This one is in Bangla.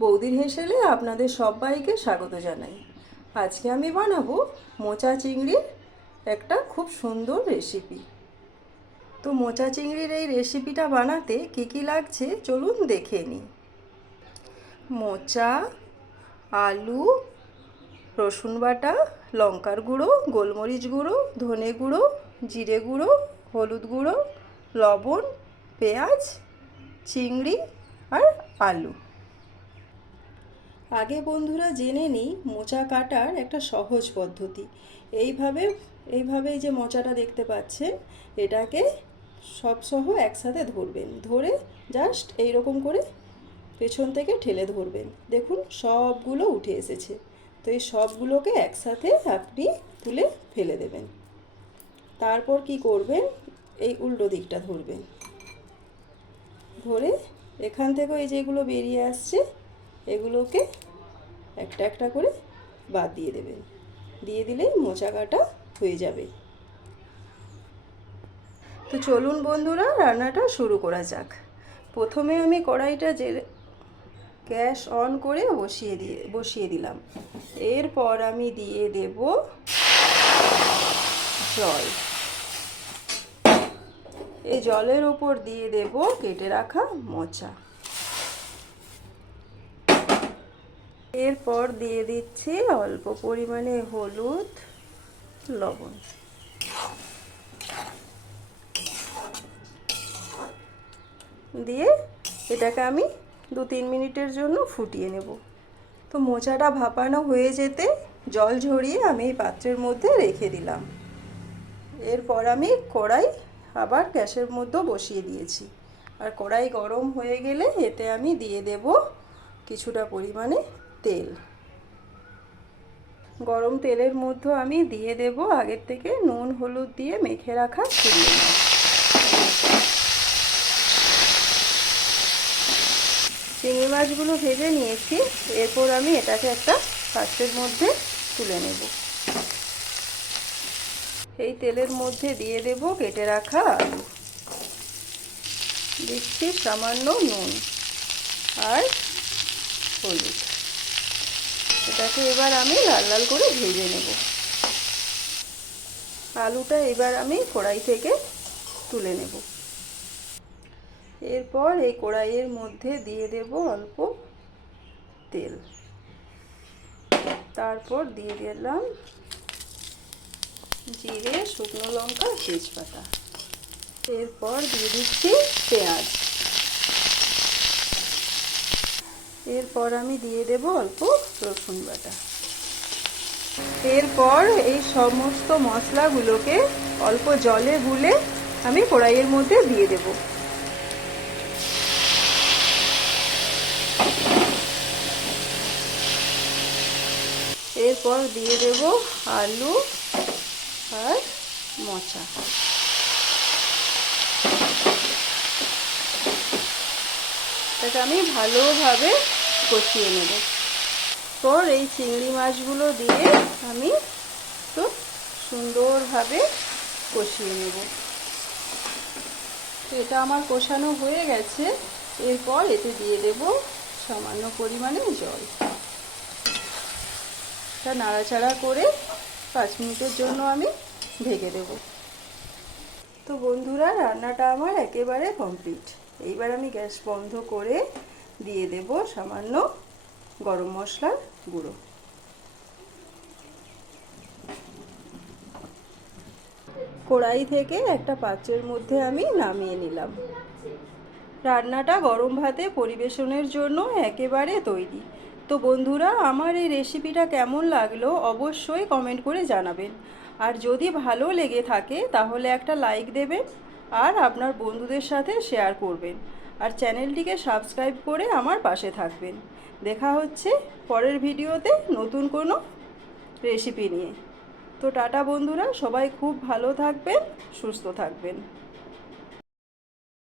বৌদির হেসেলে আপনাদের সবাইকে স্বাগত জানাই। আজকে আমি বানাবো মোচা চিংড়ির একটা খুব সুন্দর রেসিপি। তো মোচা চিংড়ির এই রেসিপিটা বানাতে কী কী লাগছে চলুন দেখে নিই। মোচা, আলু, রসুন বাটা, লঙ্কার গুঁড়ো, গোলমরিচ গুঁড়ো, ধনে গুঁড়ো, জিরে গুঁড়ো, হলুদ গুঁড়ো, লবণ, পেঁয়াজ, চিংড়ি আর আলু। আগে বন্ধুরা জেনে নিই মোচা কাটার একটা সহজ পদ্ধতি। এইভাবে যে মোচাটা দেখতে পাচ্ছেন, এটাকে সবসহ একসাথে ধরবেন। ধরে জাস্ট এইরকম করে পেছন থেকে ঠেলে ধরবেন। দেখুন সবগুলো উঠে এসেছে। তো এই সবগুলোকে একসাথে আপনি তুলে ফেলে দেবেন। তারপর কি করবেন, এই উল্টো দিকটা ধরবেন। ধরে এখান থেকেও এই যেগুলো বেরিয়ে আসছে এগুলোকে একটা একটা করে বাদ দিয়ে দেবেন। দিয়ে দিলেই মোচা কাটা হয়ে যাবে। তো চলুন বন্ধুরা রান্নাটা শুরু করা যাক। প্রথমে আমি কড়াইটা গ্যাস অন করে বসিয়ে দিলাম। এরপর আমি দিয়ে দেব জল। এই জলের ওপর দিয়ে দেব কেটে রাখা মোচা। এরপর দিয়ে দিচ্ছি অল্প পরিমাণে হলুদ, লবণ। দিয়ে এটাকে আমি 2-3 মিনিটের জন্য ফুটিয়ে নেব। তো মোচাটা ভাপানো হয়ে যেতে জল ঝরিয়ে আমি এই পাত্রের মধ্যে রেখে দিলাম। এরপর আমি কড়াই আবার গ্যাসের মধ্যে বসিয়ে দিয়েছি। আর কড়াই গরম হয়ে গেলে এতে আমি দিয়ে দেব কিছুটা পরিমাণে তেল। গরম তেলের মধ্যে আমি দিয়ে দেব আগের থেকে নুন হলুদ দিয়ে মেখে রাখা চিংড়ি মাছ। চিংড়ি মাছগুলো ভেজে নিয়েছি। এরপর আমি এটাকে একটা পাত্রের মধ্যে তুলে নেব। এই তেলের মধ্যে দিয়ে দেব কেটে রাখা আলু। দিচ্ছি সামান্য নুন আর হলুদ। এটাকে এবার আমি লাল লাল করে ভেজে নেব। আলুটা এবার আমি কড়াই থেকে তুলে নেব। এরপর এই কড়াইয়ের মধ্যে দিয়ে দেব অল্প তেল। তারপর দিয়ে দিলাম জিরে, শুকনো লঙ্কা, তেজপাতা। এরপর দিয়ে দিচ্ছি পেঁয়াজ। এরপর আমি দিয়ে দেব অল্প রসুন বাটা। এরপর এই সমস্ত মশলাগুলোকে অল্প জলে গুলে আমি কড়াইয়ের মধ্যে দিয়ে দেব। এরপর দিয়ে দেব আলু আর মোচা। এটাকে আমি ভালোভাবে কষিয়ে নেব। পর এই চিংড়ি মাছগুলো দিয়ে আমি একটু সুন্দরভাবে কষিয়ে নেব। এটা আমার কষানো হয়ে গেছে। এরপর এতে দিয়ে দেব সামান্য পরিমাণে জল। এটা নাড়াচাড়া করে 5 মিনিটের জন্য আমি ঢেকে দেব। তো বন্ধুরা রান্নাটা আমার একেবারে কমপ্লিট। এইবার আমি গ্যাস বন্ধ করে দিয়ে দেব সামান্য গরম মশলার গুঁড়ো। কড়াই থেকে একটা পাত্রের মধ্যে আমি নামিয়ে নিলাম। রান্নাটা গরম ভাতে পরিবেশনের জন্য একেবারে তৈরি। তো বন্ধুরা আমার এই রেসিপিটা কেমন লাগলো অবশ্যই কমেন্ট করে জানাবেন। আর যদি ভালো লেগে থাকে তাহলে একটা লাইক দেবেন আর আপনার বন্ধুদের সাথে শেয়ার করবেন। আর চ্যানেলটিকে সাবস্ক্রাইব করে আমার পাশে থাকবেন। দেখা হচ্ছে পরের ভিডিওতে নতুন কোনো রেসিপি নিয়ে। তো টাটা বন্ধুরা, সবাই খুব ভালো থাকবেন, সুস্থ থাকবেন।